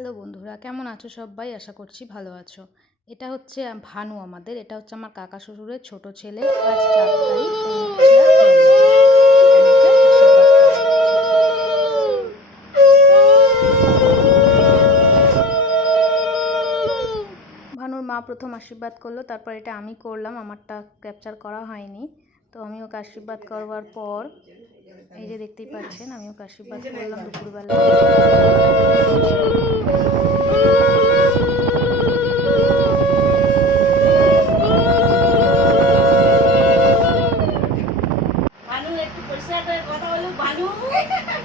Hello বন্ধুরা, কেমন আছো সবাই? আশা করছি ভালো আছো। এটা হচ্ছে ভানু আমাদের, এটা হচ্ছে আমার কাকা শ্বশুরের ছোট ছেলে, আজ চার। ভানুর মা প্রথম আশীর্বাদ করল, তারপর এটা আমি করলাম, আমারটা ক্যাপচার করা হয়নি। তো আমি ওকে আশীর্বাদ করবার পর, এই যে দেখতেই পাচ্ছেন, আমি ওকে আশীর্বাদ করলাম দুপুরবেলা। একটু পরিষ্কার করে কথা বলুক ভানু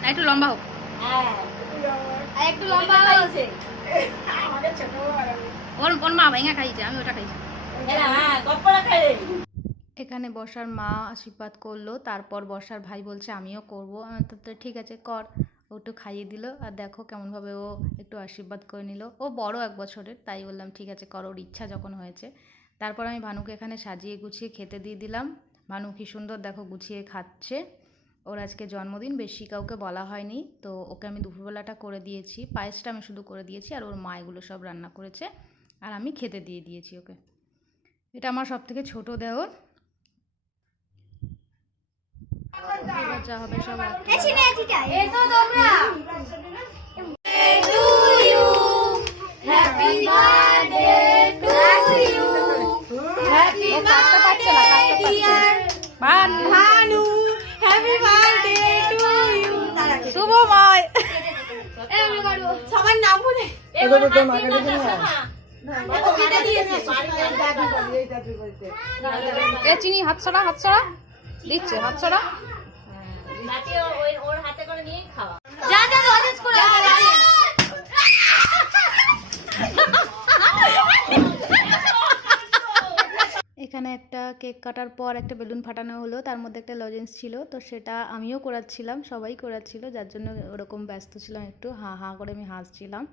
একটু লম্বা হোক। হ্যাঁ। একটু লম্বা হয়েছে ওর ওর মা ভেঙে খাইছে আমি ওটা খাইছি। হ্যাঁ খাই। এখানে বসার মা আশীর্বাদ করল তারপর বসার ভাই বলছে আমিও করব। আমি তো তো ঠিক আছে কর। ও একটু খাইয়ে দিল আর দেখো কেমনভাবে ও একটু আশীর্বাদ করে নিল। ও বড় এক বছরের তাই বললাম ঠিক আছে কর। ওর ইচ্ছা যখন হয়েছে তারপর আমি ভানুকে এখানে সাজিয়ে গুছিয়ে খেতে দিয়ে দিলাম। ভানু কি সুন্দর দেখো গুছিয়ে খাচ্ছে। ওর আজকে জন্মদিন বেশি কাউকে বলা হয়নি। তো ওকে আমি দুপুরবেলাটা করে দিয়েছি। পায়েসটা আমি শুধু করে দিয়েছি আর ওর মা এগুলো সব রান্না করেছে। আর আমি খেতে দিয়ে দিয়েছি ওকে। এটা আমার সব থেকে ছোটো দেওর। যা হবে সব Bhanu, Bhanu happy birthday to you Shubhomoy. সবার নাম বলে এবার হাতে কথা শোনা কবিতা চিনি হাত ছড়া হাত ছড়া দিচ্ছে হাত ছড়া ওর হাতে করে নিয়ে খাওয়া যা যা লজেন্স করে এখানে একটা কেক কাটার পর একটা বেলুন ফাটানো হলো, তার মধ্যে একটা লজেন্স ছিল, তো সেটা আমিও করাচ্ছিলাম, সবাই করাচ্ছিল, যার জন্য ওরকম ব্যস্ত ছিলাম একটু, হাঁ হাঁ করে আমি হাসছিলাম।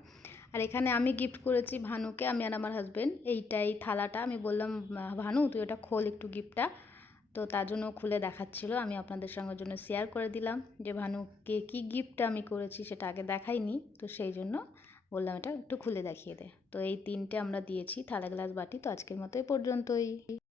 আর এখানে আমি গিফট করেছি ভানুকে, আমি আর আমার হাজবেন্ড এইটাই থালাটা, আমি বললাম, ভানু, তুই ওটা খোল একটু গিফটটা তো তার জন্য খুলে দেখাচ্ছিল, আমি আপনাদের সঙ্গে জন্য শেয়ার করে দিলাম, যে ভানুকে কী গিফটটা আমি করেছি সেটা আগে দেখাইনি। তো সেই জন্য বললাম, এটা একটু খুলে দেখিয়ে দে। তো এই তিনটে আমরা দিয়েছি, থালা গ্লাস বাটি, তো আজকের মতো এই পর্যন্তই।